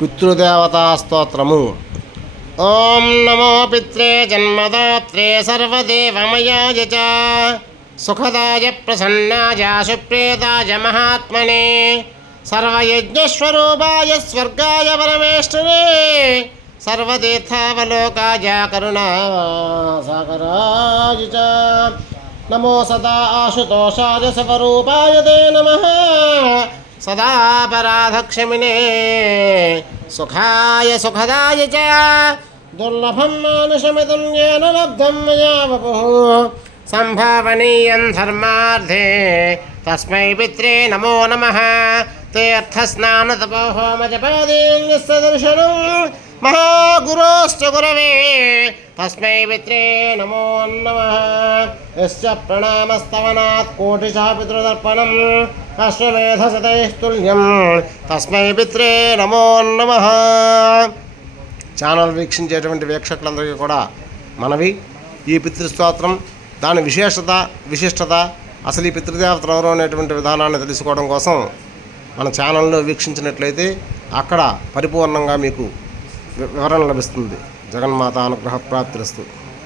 పితృదేవతా స్తోత్రము. ఓం నమో పిత్రే జన్మదాత్రే సర్వదేవమయాయ చ సుఖదాయ ప్రసన్నాయ సుప్రేతాయ మహాత్మనే సర్వయజ్ఞస్వరూపాయ స్వర్గాయ పరమేశ్వరే సర్వతీర్థావలోకాయ కరుణాసాగరాయ చ నమో సదా ఆశుతోషాయ స్వరూపాయ తే నమః సదా పరాధక్షమినే సుఖాయ సుఖదాయ చ దుర్లభం మానుషమిదం येन లబ్ధం మయా వపుః సంభావనీయం ధర్మార్థే తస్మై పిత్రే నమో నమః తీర్థస్నానతపోహోమజపాదీన్యస్య దర్శనం మహాగురోశ్చ గురవే తస్మై పిత్రే నమో నమః యస్య ప్రణామస్తవనాత్ కోటిశః పితృదర్పణం అశ్వమేధశతైః తస్మై పిత్రే నమో నమః. ఛానల్ వీక్షించేటువంటి వీక్షకులందరికీ కూడా మనవి, ఈ పితృస్తోత్రం దాని విశిష్టత అసలు ఈ పితృదేవతలు ఎవరు అనేటువంటి విధానాన్ని తెలుసుకోవడం కోసం మన ఛానల్లో వీక్షించినట్లయితే అక్కడ పరిపూర్ణంగా మీకు వివరణ లభిస్తుంది. జగన్మాత అనుగ్రహ ప్రాప్తిరస్తు.